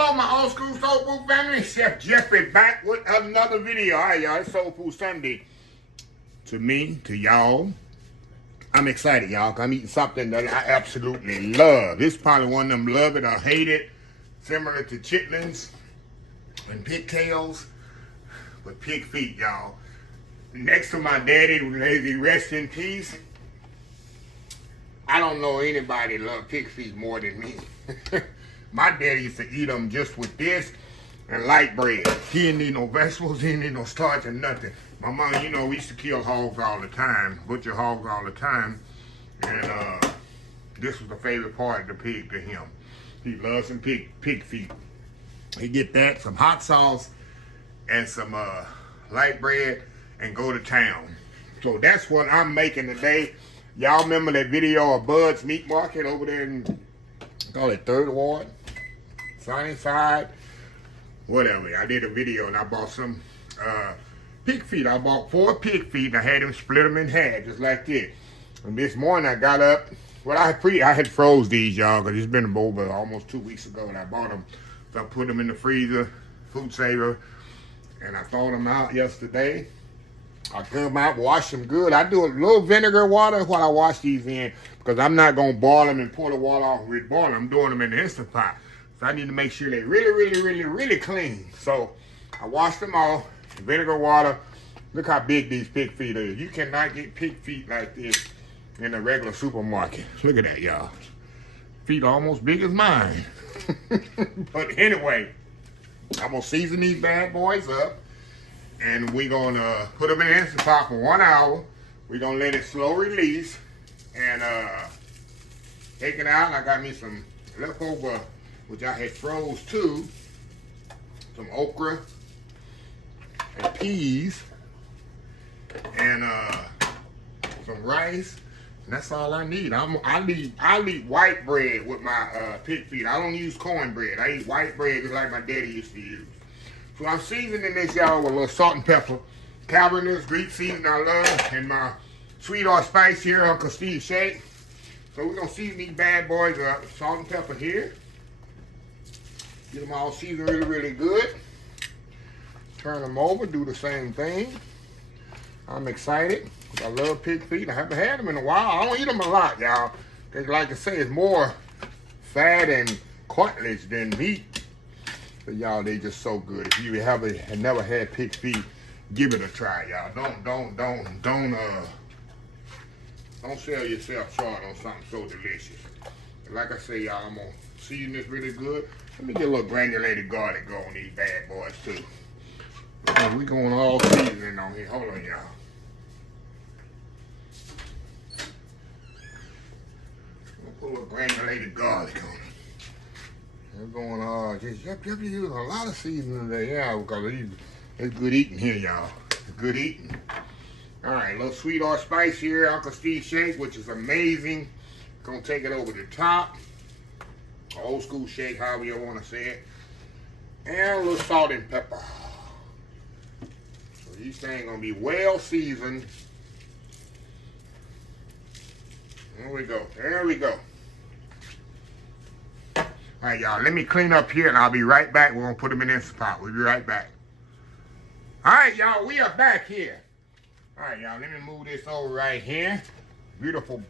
Hello, my old school soul food family. Chef Jeffrey back with another video. All right, y'all. It's Soul Food Sunday. To me, to y'all, I'm excited, y'all. I'm eating something that I absolutely love. This is probably one of them love it or hate it, similar to chitlins and pigtails, but pig feet, y'all. Next to my daddy, lazy rest in peace. I don't know anybody love pig feet more than me. My daddy used to eat them just with this and light bread. He didn't need no vegetables, he didn't need no starch or nothing. My mom, you know, we used to kill hogs all the time, butcher hogs all the time. And this was the favorite part of the pig to him. He loves some pig feet. He get that, some hot sauce, and some light bread, and go to town. So that's what I'm making today. Y'all remember that video of Bud's Meat Market over there in, call it 3rd Ward? Sunnyside? Whatever. I did a video and I bought some pig feet. I bought 4 pig feet and I had them split them in half just like this. And this morning I got up. Well, I had froze these, y'all, because it's been over almost 2 weeks ago and I bought them. So I put them in the freezer, food saver, and I thawed them out yesterday. I come out, wash them good. I do a little vinegar water while I wash these in because I'm not going to boil them and pour the water off with boiling. I'm doing them in the Instant Pot. So I need to make sure they're really clean. So I wash them off, vinegar water. Look how big these pig feet are. You cannot get pig feet like this in a regular supermarket. Look at that, y'all. Feet are almost big as mine. But anyway, I'm going to season these bad boys up. And we're going to put them in the Instant Pot for 1 hour. We're going to let it slow release. And take it out. I got me some leftover, which I had froze too. Some okra and peas. And some rice. And that's all I need. I eat white bread with my pig feet. I don't use cornbread. I eat white bread just like my daddy used to use. So I'm seasoning this, y'all, with a little salt and pepper. Cavenders, Greek seasoning I love, and my sweet or spice here, Uncle Steve Shake. So we're going to season these bad boys up. Salt and pepper here. Get them all seasoned really good. Turn them over, do the same thing. I'm excited. I love pig feet. I haven't had them in a while. I don't eat them a lot, y'all. Because like I say, it's more fat and cartilage than meat. But y'all, they just so good. If you have never had pig feet, give it a try, y'all. Don't sell yourself short on something so delicious. And like I say, y'all, I'm gonna season this really good. Let me get a little granulated garlic on these bad boys too. We going all seasoning on here. Hold on, y'all. Put a little granulated garlic on it. We're going just yep, using a lot of seasoning today, yeah, because it's good eating here, y'all. It's good eating. All right, a little sweet or spice here, Uncle Steve Shake, which is amazing. Gonna take it over the top. Old school shake, however you want to say it. And a little salt and pepper. So these things gonna be well seasoned. There we go. There we go. All right, y'all, let me clean up here, and I'll be right back. We're going to put them in this pot. We'll be right back. All right, y'all, we are back here. All right, y'all, let me move this over right here. Beautiful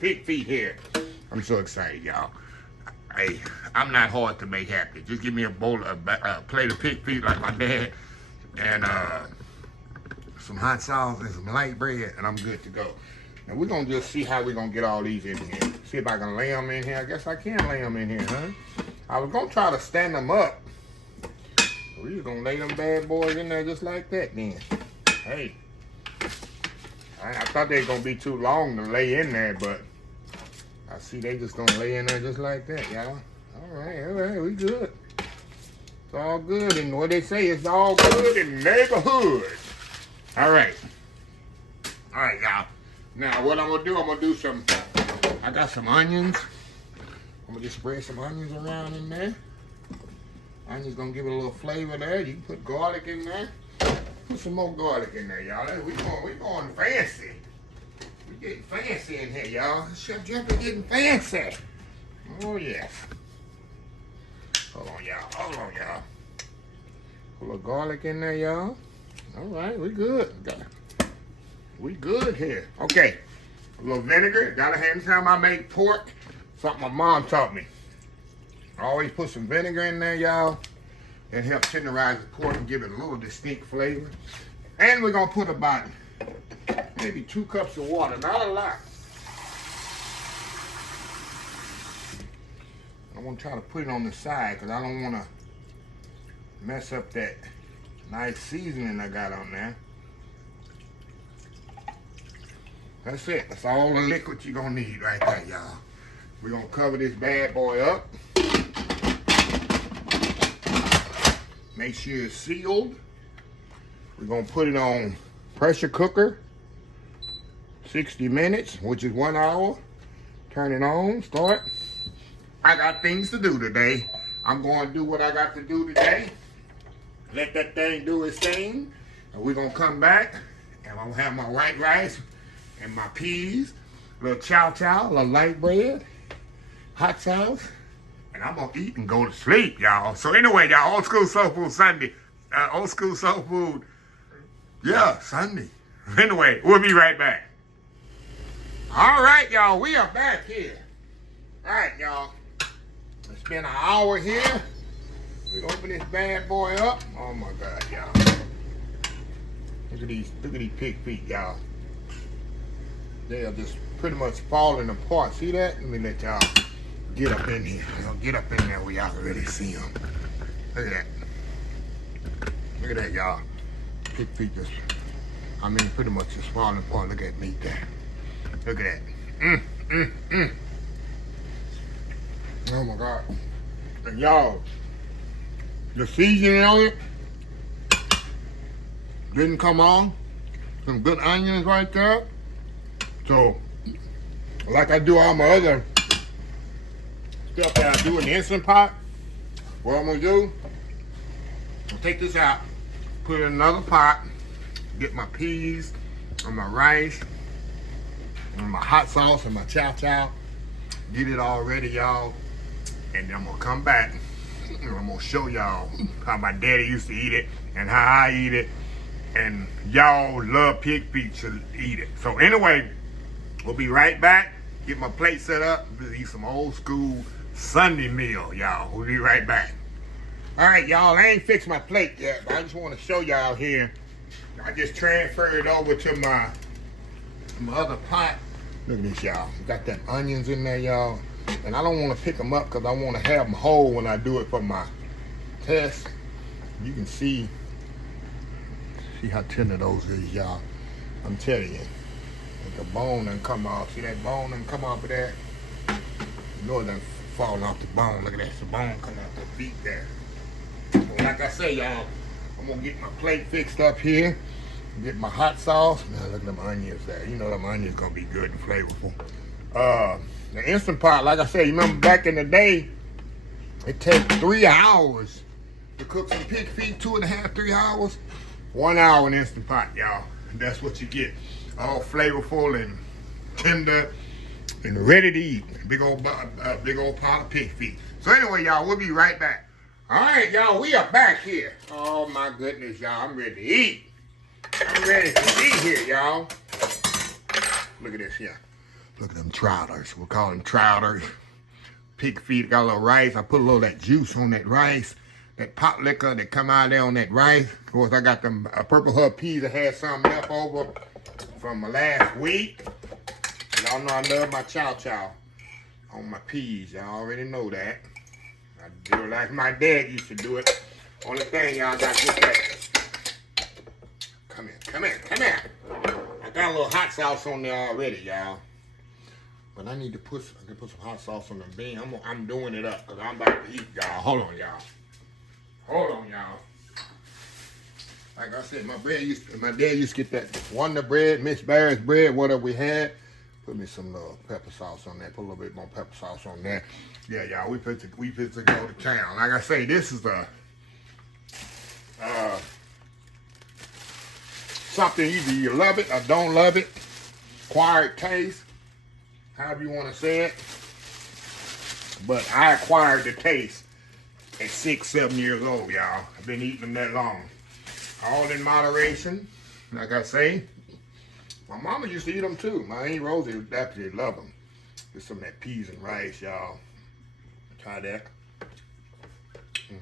pig feet here. I'm so excited, y'all. Hey, I'm not hard to make happy. Just give me a plate of pig feet like my dad, and some hot sauce and some light bread, and I'm good to go. Now, we're going to just see how we're going to get all these in here. See if I can lay them in here. I guess I can lay them in here, huh? I was going to try to stand them up. We're just going to lay them bad boys in there just like that then. Hey. I thought they were going to be too long to lay in there, but I see they just going to lay in there just like that, y'all. All right, we good. It's all good. And what they say, it's all good in the neighborhood. All right. All right, y'all. Now, what I'm going to do some, I got some onions. I'm going to just spread some onions around in there. Onions going to give it a little flavor there. You can put garlic in there. Put some more garlic in there, y'all. We going fancy. We getting fancy in here, y'all. Chef Jeffrey getting fancy. Oh, yes. Hold on, y'all. Hold on, y'all. A little garlic in there, y'all. All right, we good. We good here. Okay. A little vinegar. Gotta have anytime I make pork. Something my mom taught me. I always put some vinegar in there, y'all. It helps tenderize the pork and give it a little distinct flavor. And we're gonna put about maybe 2 cups of water, not a lot. I want to try to put it on the side because I don't want to mess up that nice seasoning I got on there. That's it. That's all the liquid you're going to need right there, y'all. We're going to cover this bad boy up. Make sure it's sealed. We're going to put it on pressure cooker. 60 minutes, which is 1 hour. Turn it on, start. I got things to do today. I'm going to do what I got to do today. Let that thing do its thing. And we're going to come back and I'm going to have my white rice and my peas, a little chow-chow, a little light bread, hot sauce, and I'm going to eat and go to sleep, y'all. So anyway, y'all, Old School Soul Food Sunday. Old School Soul Food, yeah, Sunday. Anyway, we'll be right back. All right, y'all, we are back here. All right, y'all. It's been an hour here. We open this bad boy up. Oh my God, y'all. Look at these pig feet, y'all. They are just pretty much falling apart. See that? Let me let y'all get up in here. Get up in there where y'all can really see them. Look at that. Look at that, y'all. Pig feet just, pretty much just falling apart. Look at me there. Look at that. Oh my God. And y'all, the seasoning on it didn't come on. Some good onions right there. So, like I do all my other stuff that I do in the Instant Pot, what I'm gonna do, I'll take this out, put it in another pot, get my peas and my rice and my hot sauce and my chow-chow, get it all ready, y'all. And then I'm gonna come back and I'm gonna show y'all how my daddy used to eat it and how I eat it. And y'all love pig feet to eat it. So anyway, we'll be right back. Get my plate set up. We'll eat some old school Sunday meal, y'all. We'll be right back. All right, y'all, I ain't fixed my plate yet, but I just want to show y'all here. I just transferred it over to my other pot. Look at this, y'all. Got them onions in there, y'all. And I don't want to pick them up because I want to have them whole when I do it for my test. You can see how tender those is, y'all. I'm telling you. The bone done come off. See that bone done come off of that? You know it done fall off the bone. Look at that. The bone come off the feet there. Well, like I say, y'all, I'm going to get my plate fixed up here. Get my hot sauce. Now look at them onions there. You know them onions going to be good and flavorful. The Instant Pot, like I said, you remember back in the day, it takes 3 hours to cook some pig feet, 2.5, 3 hours. 1 hour in Instant Pot, y'all. That's what you get. All flavorful and tender and ready to eat. Big old pot of pig feet. So anyway, y'all, we'll be right back. All right, y'all, we are back here. Oh my goodness, y'all, I'm ready to eat. I'm ready to eat here, y'all. Look at this here. Look at them trouters. We'll call them trouters. Pig feet, got a little rice. I put a little of that juice on that rice. That pot liquor that come out there on that rice. Of course, I got them Purple Hub peas. I had some left over from my last week. Y'all know I love my chow-chow on my peas. Y'all already know that. I do it like my dad used to do it. Only thing y'all got to get that. Come here. I got a little hot sauce on there already, y'all. But I need to put some hot sauce on the bean. I'm doing it up because I'm about to eat, y'all. Hold on, y'all. Like I said, my dad used to get that Wonder Bread, Miss Barrett's bread, whatever we had. Put me some pepper sauce on that. Put a little bit more pepper sauce on that. Yeah, y'all, we fit to go to town. Like I say, this is something either you love it or don't love it. Acquired taste, however you want to say it. But I acquired the taste at 6, 7 years old, y'all. I've been eating them that long. All in moderation. Like I say, my mama used to eat them too. My Aunt Rosie absolutely love them. Just some of that peas and rice, y'all. Try that.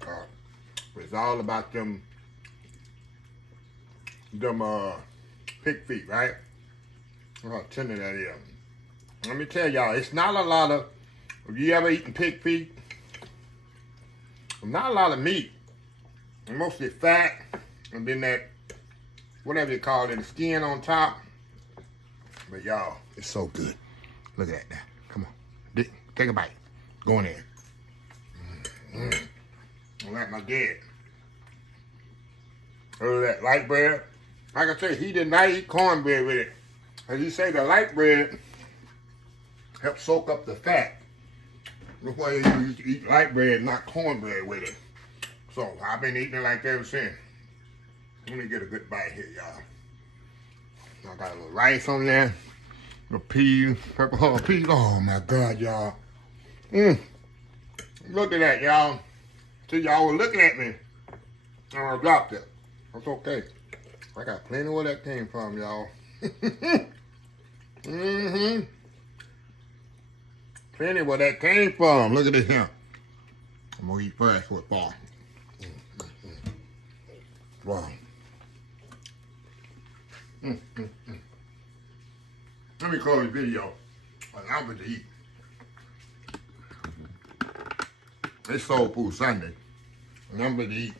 God. But it's all about them pig feet, right? How tender that is. Let me tell y'all, it's not a lot of, if you ever eaten pig feet, not a lot of meat. Mostly fat, and then that, whatever you call it, the skin on top. But y'all, it's so good. Look at that now. Come on. Take a bite. Go in there. I like my dad. Heard of that light bread? Like I said, he did not eat cornbread with it. As he say, the light bread helps soak up the fat. That's why you used to eat light bread, not cornbread with it. So I've been eating it like that ever since. Let me get a good bite here, y'all. I got a little rice on there, little peas, purple heart peas. Oh my God, y'all. Look at that, y'all. See, y'all were looking at me, and I dropped it. That's okay. I got plenty where that came from, y'all. Plenty where that came from. Look at this here. I'm gonna eat first for it fall. Wow. Let me close the video. I'm going to eat. It's Soul Food Sunday. And I'm going to eat.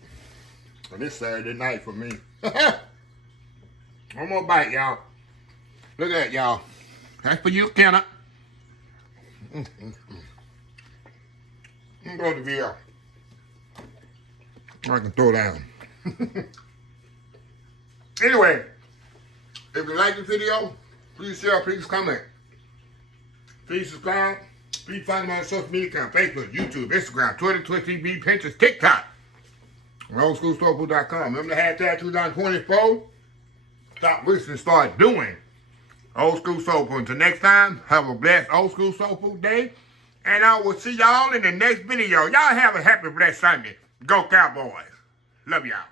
And it's Saturday night for me. One more bite, y'all. Look at that, y'all. That's for you, Kenna. Let me go to the video. I can throw down. Anyway, if you like the video, please share, please comment. Please subscribe. Please find me on social media account, Facebook, YouTube, Instagram, Twitter, Twitch TV, Pinterest, TikTok. oldschoolsoulfood.com. Remember the hashtag 2024? Stop wishing and start doing. Old School Soul Food. Until next time, have a blessed Old School Soul Food day. And I will see y'all in the next video. Y'all have a happy, blessed Sunday. Go Cowboys. Love y'all.